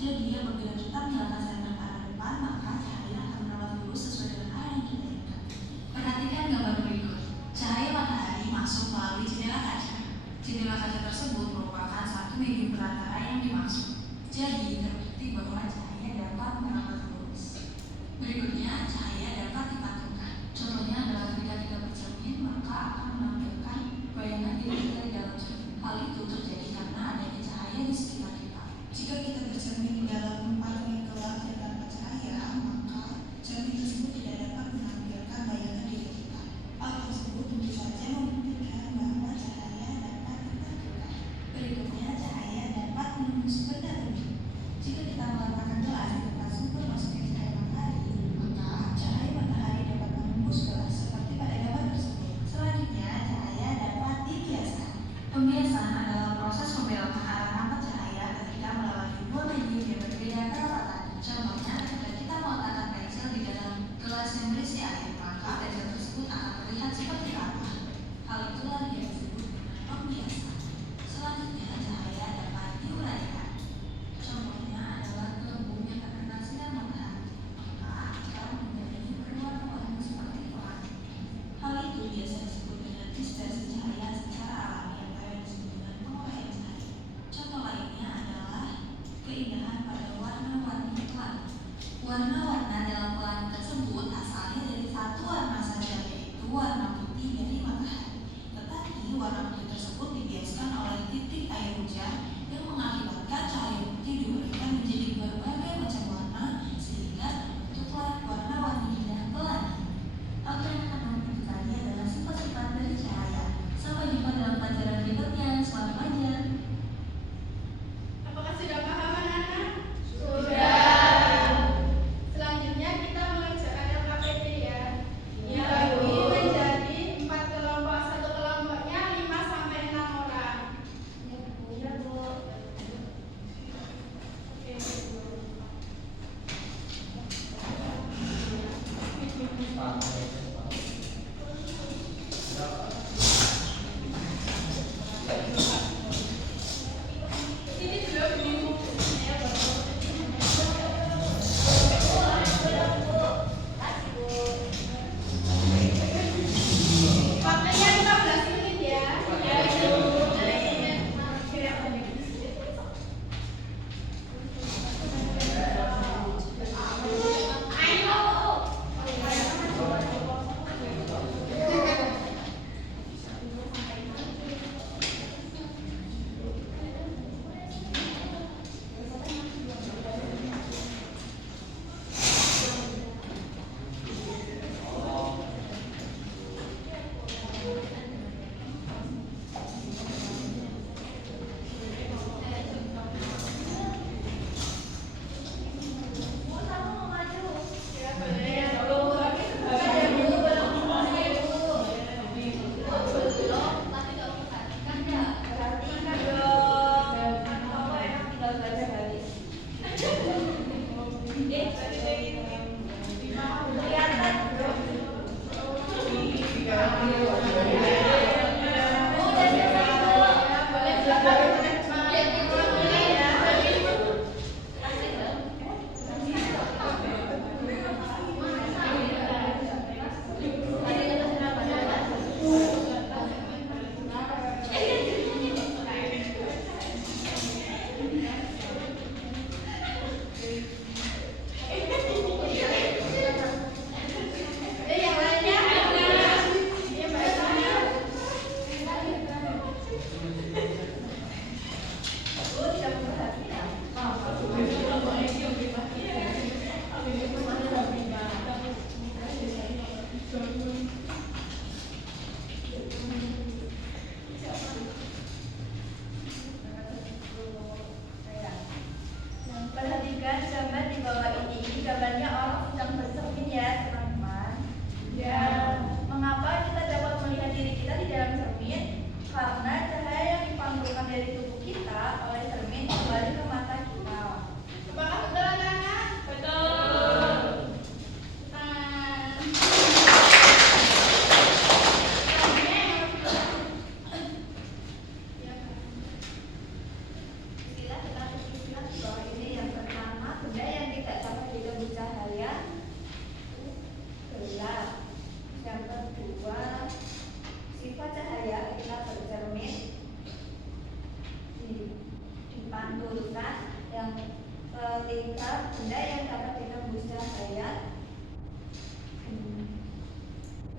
Jadi apabila kita menyalakan senter ke arah depan, maka cahaya akan merawat lurus sesuai dengan arah yang kita inginkan. Perhatikan gambar berikut. Cahaya matahari masuk melalui jendela kaca. Jendela kaca tersebut merupakan satu medium perantara yang dimaksud. Jadi terbukti bahwa cahaya dapat merawat lurus. Berikutnya, cahaya dapat dipantulkan. Contohnya adalah ketika kita bercermin, maka akan menampilkan bayangan diri kita di dalam cermin. Hal itu terjadi karena adanya cahaya di sekitar kita. Jika kita bercermin di dalam tempat yang gelap dan tanpa cahaya, maka cermin tersebut tidak dapat menampilkan bayangan diri kita. Hal tersebut tentu saja membuktikan bahwa cahaya dapat dipantulkan. Berikutnya, cahaya dapat menembus benda-benda. Jika kita meletakkan gelas di tempat sumber masuknya cahaya matahari, maka cahaya matahari dapat menembus gelas seperti pada gambar tersebut. Selanjutnya, cahaya dapat dibiaskan. Pembiasaan adalah proses membelokkan arah rampat cahaya ketika melewati dua medium yang berbeda kerapatan. Contohnya, ketika kita meletakkan pensil di dalam gelas yang berisi air, maka pensil tersebut akan terlihat seperti apa. Hal itulah yang disebut pembiasaan. Selanjutnya, cahaya dapat diuraikan. Contohnya adalah gelembung yang terkena sinar matahari, maka akan menjadi berwarna-warni seperti pelangi. Hal itu biasa disebut dengan dispersi cahaya secara alami atau yang disebut dengan penguraian cahaya. Contoh lainnya adalah keindahan pada warna-warni pelangi. Warna-warna dalam pelangi tersebut asalnya dari satu warna saja, yaitu warna putih dari matahari. Tetapi warna putih tersebut dibiaskan oleh titik air hujan yang mengakibatkan cahaya putih diuraikan menjadi berbagai macam warna sehingga terbentuklah warna-warni indah pelangi. Apa yang akan itu tadi adalah sifat-sifat dari cahaya. Sampai jumpa dalam pelajaran berikutnya. Selamat belajar. Apakah sudah paham anak-anak? Sudah. papan tulisan. Yang ketiga, benda yang dapat ditembus cahaya.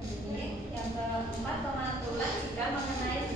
Ini yang keempat, pemantauan jika mengenai